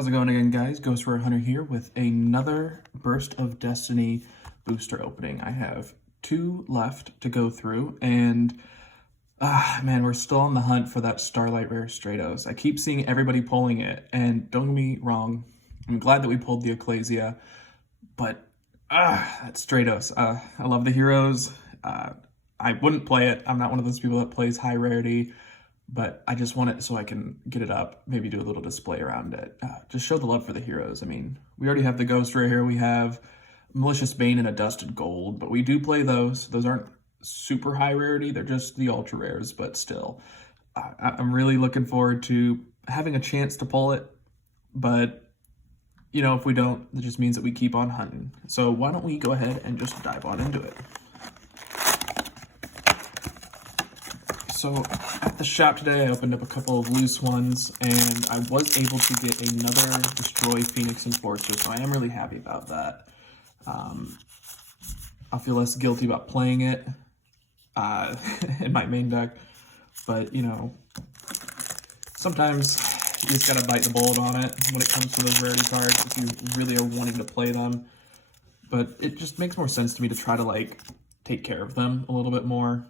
How's it going again, guys? GhostRareHunter here with another Burst of Destiny booster opening. I have 2 left to go through, and man, we're still on the hunt for that Starlight rare Stratos. I keep seeing everybody pulling it, and don't get me wrong, I'm glad that we pulled the Ecclesia, but that Stratos. I love the heroes. I wouldn't play it. I'm not one of those people that plays high rarity, but I just want it so I can get it up, maybe do a little display around it. Just show the love for the heroes. I mean, we already have the Ghost Rare here. We have Malicious Bane and a Dusted Gold, but we do play those. Those aren't super high rarity. They're just the ultra rares, but still. I'm really looking forward to having a chance to pull it, but you know, if we don't, it just means that we keep on hunting. So why don't we go ahead and just dive on into it. So at the shop today, I opened up a couple of loose ones, and I was able to get another Destroy Phoenix Enforcer, so I am really happy about that. I'll feel less guilty about playing it in my main deck, but you know, sometimes you just gotta bite the bullet on it when it comes to those rarity cards if you really are wanting to play them. But it just makes more sense to me to try to like take care of them a little bit more.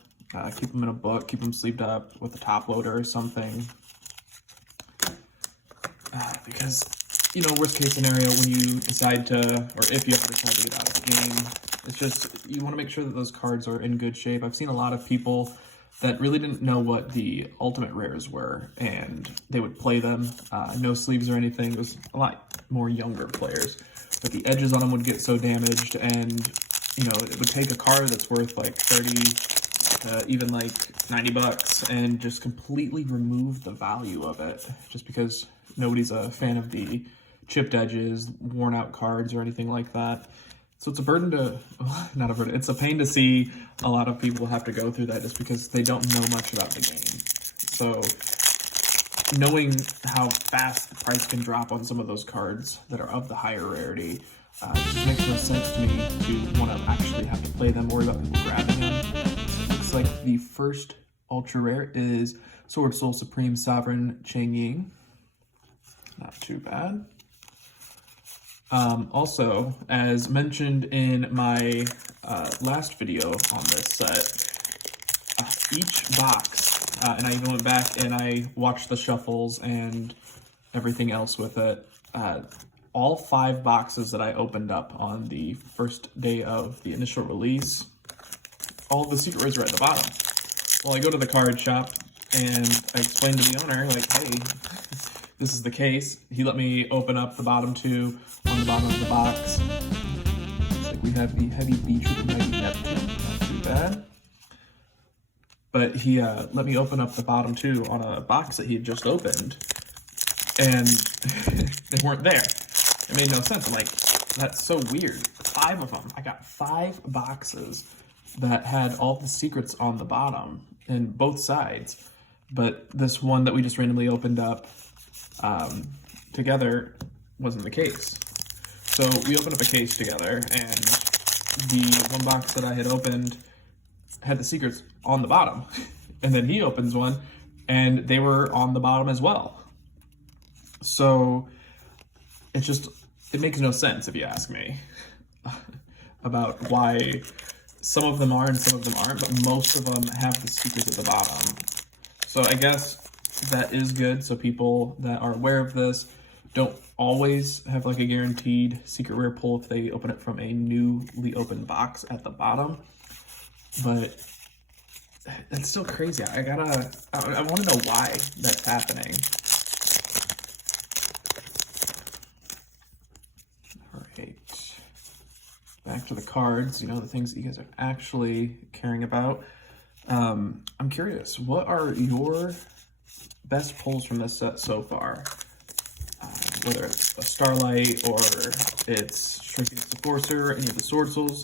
Keep them in a book, keep them sleeved up with a top loader or something. Because, you know, worst case scenario, when you decide to, or if you ever decide to get out of the game, it's just, you want to make sure that those cards are in good shape. I've seen a lot of people that really didn't know what the ultimate rares were, and they would play them, no sleeves or anything. It was a lot more younger players, but the edges on them would get so damaged, and, you know, it would take a card that's worth like 30, even like 90 bucks, and just completely remove the value of it just because nobody's a fan of the chipped edges, worn out cards, or anything like that. So it's a burden to, not a burden, it's a pain to see a lot of people have to go through that just because they don't know much about the game. So knowing how fast the price can drop on some of those cards that are of the higher rarity, it just makes no sense to me to want to actually have to play them, worry about people grabbing them. Like the first ultra rare is Sword Soul Supreme Sovereign Chang Ying. Not too bad. Also, as mentioned in my last video on this set, each box, and I even went back and I watched the shuffles and everything else with it, all 5 boxes that I opened up on the first day of the initial release, all the secret rares are at the bottom. Well, I go to the card shop and I explain to the owner, like, hey, this is the case. He let me open up the bottom 2 on the bottom of the box. Looks like we have the Heavy Beach with the Mighty Neptune, not too bad. But he let me open up the bottom 2 on a box that he had just opened, and they weren't there. It made no sense. I'm like, that's so weird. 5 of them. I got 5 boxes that had all the secrets on the bottom in both sides, but this one that we just randomly opened up together wasn't the case. So we opened up a case together, and the one box that I had opened had the secrets on the bottom, and then he opens one and they were on the bottom as well. So it makes no sense if you ask me about why some of them are and some of them aren't, but most of them have the secrets at the bottom. So I guess that is good, so people that are aware of this don't always have like a guaranteed secret rare pull if they open it from a newly opened box at the bottom. But it's still crazy. I want to know why that's happening. All right. Back to the cards, you know, the things that you guys are actually caring about. I'm curious, what are your best pulls from this set so far? Whether it's a Starlight or it's Shrinking Enforcer, any of the Sword Souls.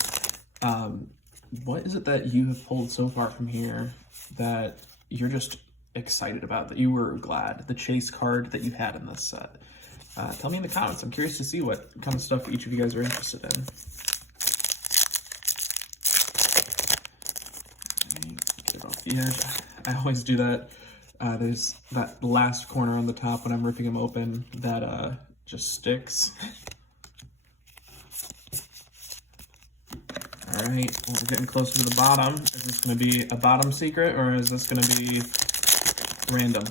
What is it that you have pulled so far from here that you're just excited about, that you were glad, the chase card that you had in this set? Tell me in the comments. I'm curious to see what kind of stuff each of you guys are interested in. Get off the edge. I always do that. There's that last corner on the top when I'm ripping them open that just sticks. All right, well, we're getting closer to the bottom. Is this going to be a bottom secret, or is this going to be random?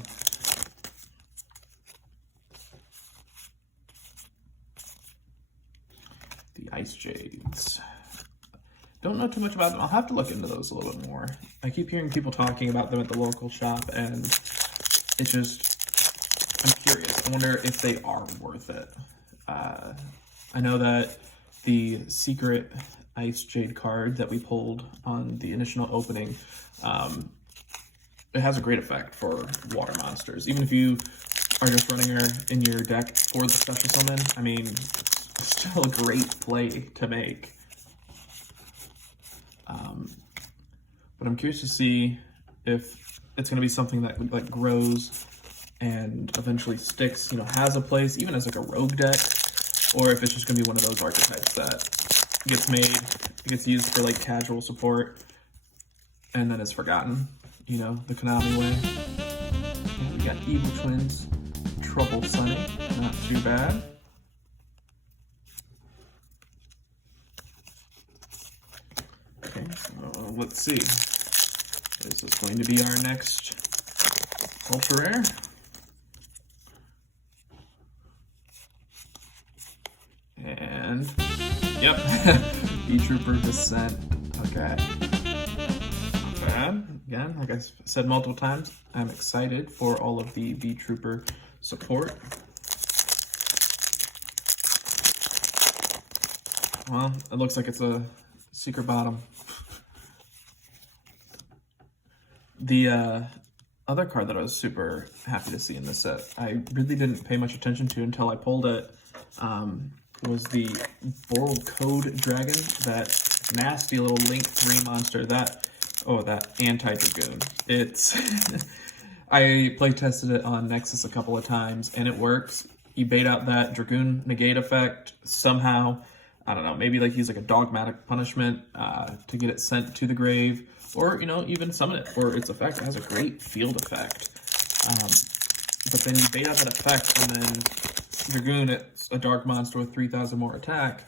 The Ice Jades. Don't know too much about them. I'll have to look into those a little bit more. I keep hearing people talking about them at the local shop, and it just, I'm curious. I wonder if they are worth it. I know that the secret Ice Jade card that we pulled on the initial opening, it has a great effect for water monsters. Even if you are just running her in your deck for the special summon, I mean, still a great play to make. But I'm curious to see if it's going to be something that like grows and eventually sticks, you know, has a place, even as like a rogue deck, or if it's just going to be one of those archetypes that gets made, gets used for like casual support, and then is forgotten, you know, the Konami way. And we got Evil Twins, Trouble Sunny, not too bad. Okay, let's see. Is this going to be our next ultra rare? And, yep, B-Trooper Descent. Okay. Not bad. Again, like I said multiple times, I'm excited for all of the B-Trooper support. Well, it looks like it's a secret bottom. The other card that I was super happy to see in this set, I really didn't pay much attention to until I pulled it, was the Boral Code Dragon, that nasty little Link 3 monster, that anti-Dragoon. It's, I play tested it on Nexus a couple of times, and it works. You bait out that Dragoon negate effect somehow, I don't know, maybe like use like a dogmatic punishment to get it sent to the grave, or, you know, even summon it for its effect. It has a great field effect. But then you bait out that effect, and then Dragoon, it's a dark monster with 3,000 more attack.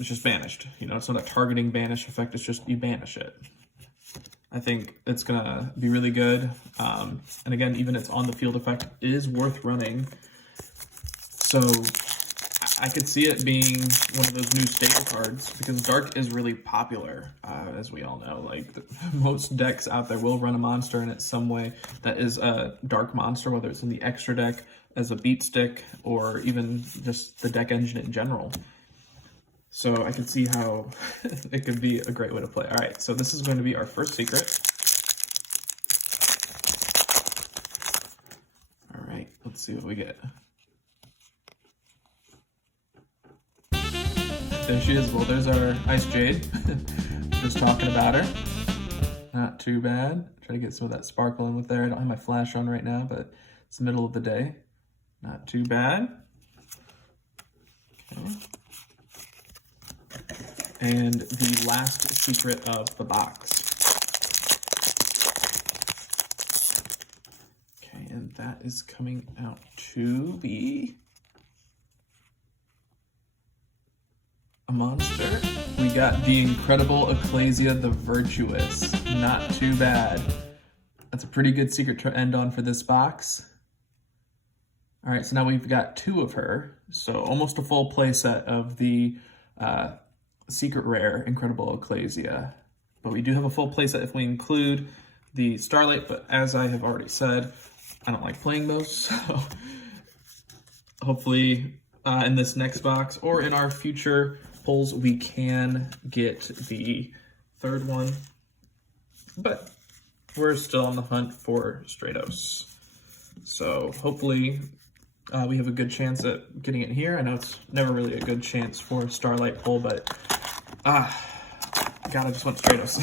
It's just banished. You know, it's not a targeting banish effect, it's just you banish it. I think it's gonna be really good. And again, even its on the field effect is worth running. So I could see it being one of those new staple cards, because Dark is really popular, as we all know. Like, most decks out there will run a monster in it some way that is a Dark monster, whether it's in the extra deck as a beat stick, or even just the deck engine in general. So I can see how it could be a great way to play. All right, so this is going to be our first secret. All right, let's see what we get. There she is. Well, there's our Ice Jade. Just talking about her. Not too bad. Try to get some of that sparkle in with there. I don't have my flash on right now, but it's the middle of the day. Not too bad. Okay. And the last secret of the box. Okay, and that is coming out to be a monster. We got the incredible Ecclesia the Virtuous. Not too bad. That's a pretty good secret to end on for this box. All right, so now we've got 2 of her. So almost a full playset of the secret rare Incredible Ecclesia. But we do have a full playset if we include the Starlight, but as I have already said, I don't like playing those, so hopefully in this next box or in our future pulls we can get the 3rd one. But we're still on the hunt for Stratos. So hopefully we have a good chance at getting it here. I know it's never really a good chance for Starlight pull, but God, I just want Stratos.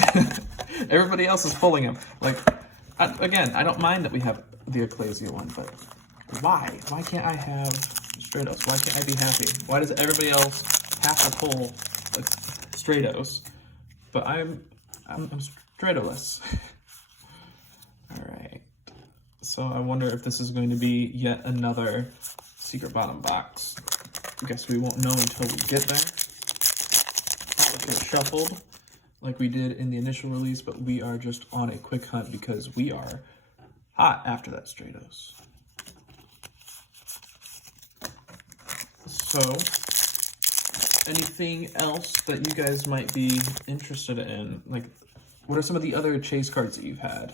Everybody else is pulling him. Like, again, I don't mind that we have the Ecclesia one, but why? Why can't I have Stratos? Why can't I be happy? Why does everybody else have to pull Stratos, but I'm Stratoless? All right. So I wonder if this is going to be yet another secret bottom box. I guess we won't know until we get there. Let's get shuffled like we did in the initial release, but we are just on a quick hunt because we are hot after that Stratos. So, anything else that you guys might be interested in? Like, what are some of the other chase cards that you've had,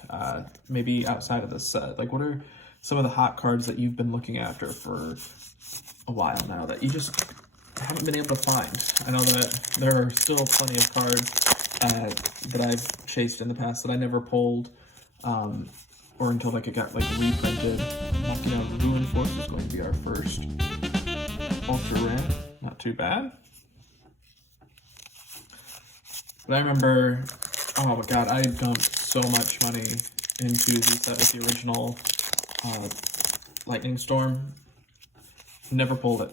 maybe outside of this set? Like, what are some of the hot cards that you've been looking after for a while now that you just haven't been able to find? I know that there are still plenty of cards that I've chased in the past that I never pulled, or until like it got like reprinted. Machina Ruin Force is going to be our first ultra rare. Not too bad. But I remember, oh my god, I dumped so much money into the set with the original Lightning Storm. Never pulled it.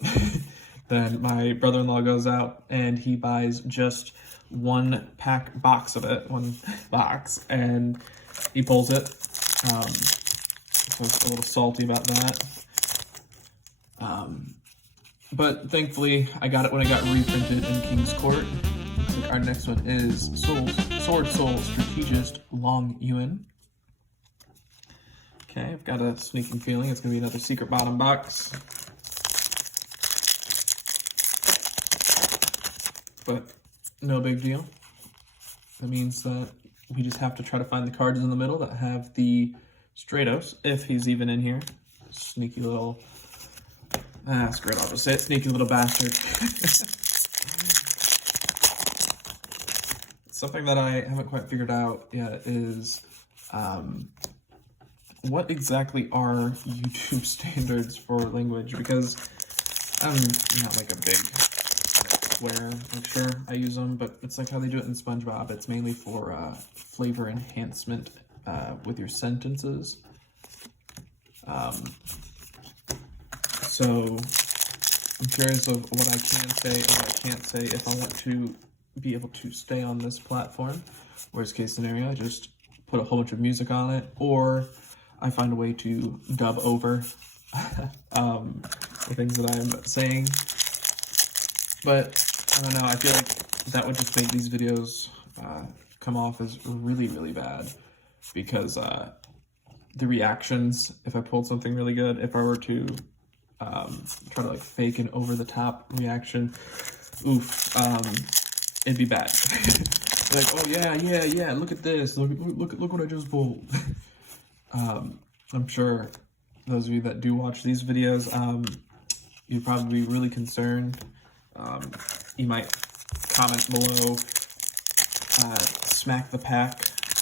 Then my brother-in-law goes out and he buys just one box of it, and he pulls it. So it's a little salty about that. But thankfully, I got it when it got reprinted in King's Court. Looks like our next one is Sword Soul Strategist Long Yuan. Okay, I've got a sneaking feeling it's going to be another secret bottom box. But no big deal. That means that we just have to try to find the cards in the middle that have the Stratos, if he's even in here. Sneaky little... screw it, I'll just say it. Sneaky little bastard. Something that I haven't quite figured out yet is what exactly are YouTube standards for language, because I'm not like a big swear, like sure I use them, but it's like how they do it in SpongeBob. It's mainly for flavor enhancement with your sentences. So I'm curious of what I can say and what I can't say if I want to be able to stay on this platform. Worst case scenario, I just put a whole bunch of music on it, or I find a way to dub over the things that I'm saying. But I don't know, I feel like that would just make these videos come off as really, really bad, because the reactions, if I pulled something really good, if I were to try to like fake an over-the-top reaction, it'd be bad. Like, oh yeah, look at this, look what I just pulled. I'm sure those of you that do watch these videos, you'd probably be really concerned. You might comment below, smack the pack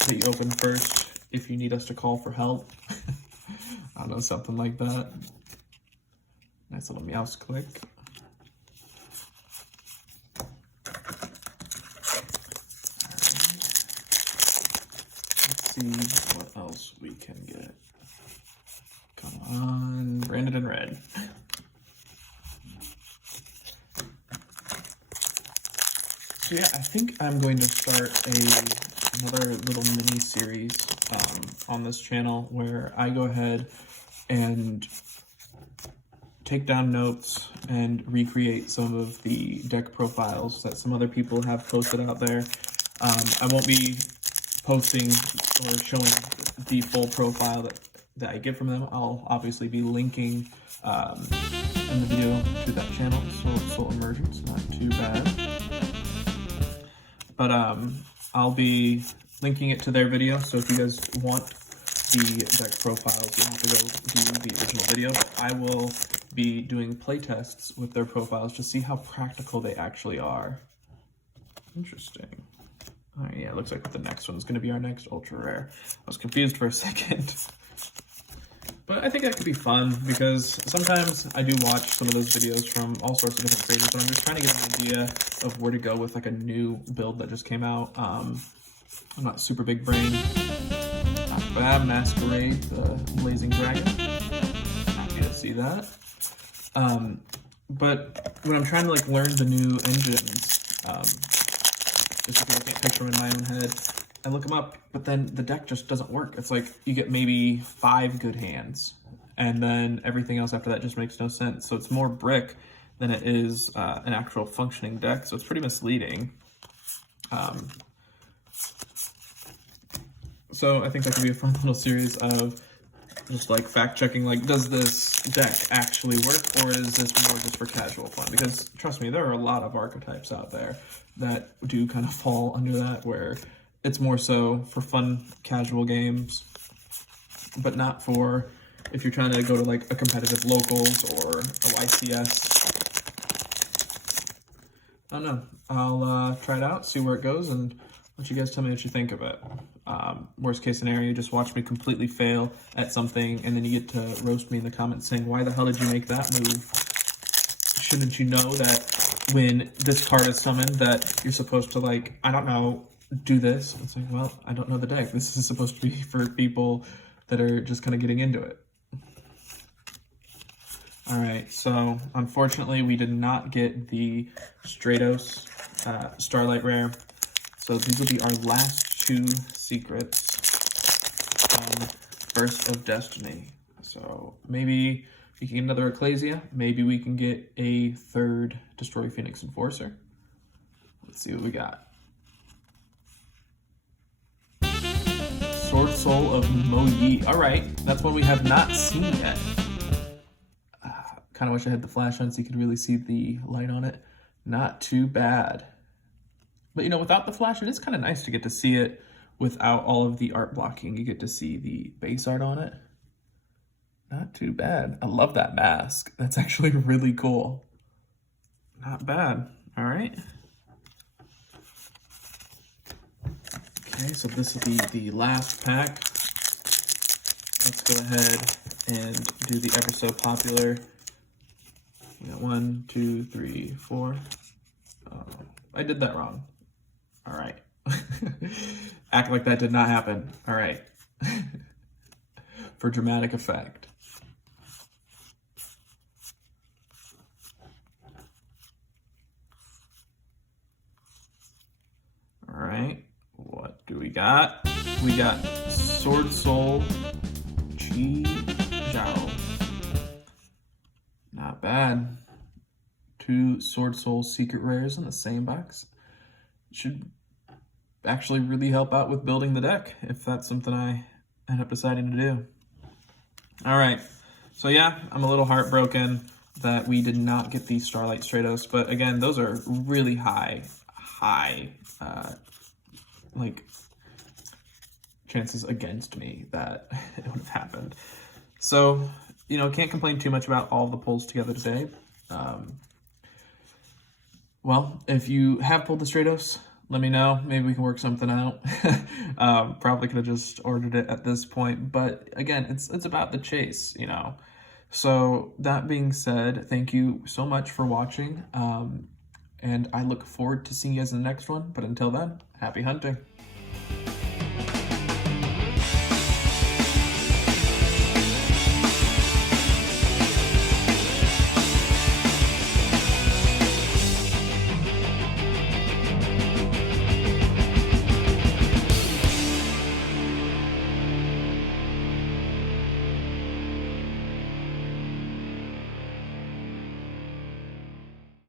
that you open first if you need us to call for help. I don't know, something like that. Nice little mouse click. Let's see what else we can get. Come on, branded in red. So yeah, I think I'm going to start another little mini series on this channel where I go ahead and take down notes and recreate some of the deck profiles that some other people have posted out there. I won't be posting or showing the full profile that I get from them. I'll obviously be linking in the video to that channel, Soul Immersions, not too bad. But I'll be linking it to their video, so if you guys want the deck profiles, you'll have to go do the original video. But I will be doing playtests with their profiles to see how practical they actually are. Interesting. All right, yeah, it looks like the next one's going to be our next ultra rare. I was confused for a second. But I think that could be fun, because sometimes I do watch some of those videos from all sorts of different creators, but I'm just trying to get an idea of where to go with like a new build that just came out. I'm not super big brain. Not bad. Masquerade, the Blazing Dragon. Happy to see that. But when I'm trying to like learn the new engines, just because I can't picture them in my own head, I look them up, but then the deck just doesn't work. It's like you get maybe 5 good hands, and then everything else after that just makes no sense. So it's more brick than it is an actual functioning deck, so it's pretty misleading. So I think that could be a fun little series of just like fact checking, like, does this deck actually work, or is this more just for casual fun? Because trust me, there are a lot of archetypes out there that do kind of fall under that, where it's more so for fun, casual games, but not for if you're trying to go to like a competitive locals or a YCS. I don't know. I'll try it out, see where it goes, and let you guys tell me what you think of it. Worst case scenario, just watch me completely fail at something, and then you get to roast me in the comments saying, why the hell did you make that move? Shouldn't you know that when this card is summoned that you're supposed to, like, I don't know, do this? It's like, well, I don't know the deck. This is supposed to be for people that are just kind of getting into it. All right, so unfortunately we did not get the Stratos Starlight rare. So these will be our last two secrets from Burst of Destiny. So maybe we can get another Ecclesia. Maybe we can get a third Destroy Phoenix Enforcer. Let's see what we got. Sword Soul of Mo Yi. All right, that's one we have not seen yet. Kind of wish I had the flash on so you could really see the light on it. Not too bad. But, you know, without the flash, it is kind of nice to get to see it without all of the art blocking. You get to see the base art on it. Not too bad. I love that mask. That's actually really cool. Not bad. All right. Okay, so this will be the last pack. Let's go ahead and do the ever so popular. We got 1, 2, 3, 4. I did that wrong. All right. Act like that did not happen. All right. For dramatic effect. All right. What do we got? We got Sword Soul Chi Zhao. Not bad. 2 Sword Soul secret rares in the same box. Should actually really help out with building the deck if that's something I end up deciding to do. All right, so yeah, I'm a little heartbroken that we did not get the Starlight Stratos, but again, those are really high like chances against me that it would have happened. So, you know, can't complain too much about all the pulls together today. Well, if you have pulled the Stratos, let me know. Maybe we can work something out. Probably could have just ordered it at this point, but again, it's about the chase, you know. So that being said, thank you so much for watching, and I look forward to seeing you guys in the next one. But until then, happy hunting.